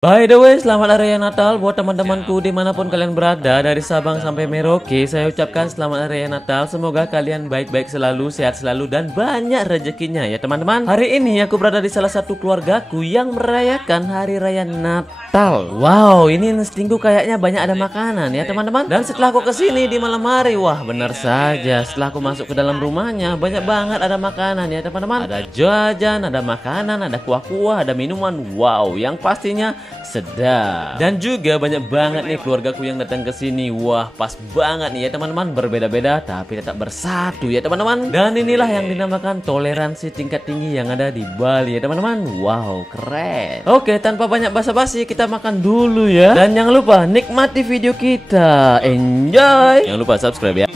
By the way, selamat Hari Raya Natal buat teman-temanku dimanapun kalian berada, dari Sabang sampai Merauke. Saya ucapkan selamat Hari Raya Natal. Semoga kalian baik-baik selalu, sehat selalu, dan banyak rezekinya ya teman-teman. Hari ini aku berada di salah satu keluargaku yang merayakan Hari Raya Natal. Wow, ini instingku kayaknya banyak ada makanan ya teman-teman. Dan setelah aku kesini di malam hari, wah benar saja, setelah aku masuk ke dalam rumahnya, banyak banget ada makanan ya teman-teman. Ada jajan, ada makanan, ada kuah-kuah, ada minuman. Wow, yang pastinya sedap. Dan juga banyak banget nih keluargaku yang datang ke sini. Wah, pas banget nih ya teman-teman, berbeda-beda tapi tetap bersatu ya teman-teman. Dan inilah yang dinamakan toleransi tingkat tinggi yang ada di Bali ya teman-teman. Wow, keren. Oke, tanpa banyak basa-basi kita makan dulu ya. Dan jangan lupa nikmati video kita. Enjoy. Jangan lupa subscribe ya.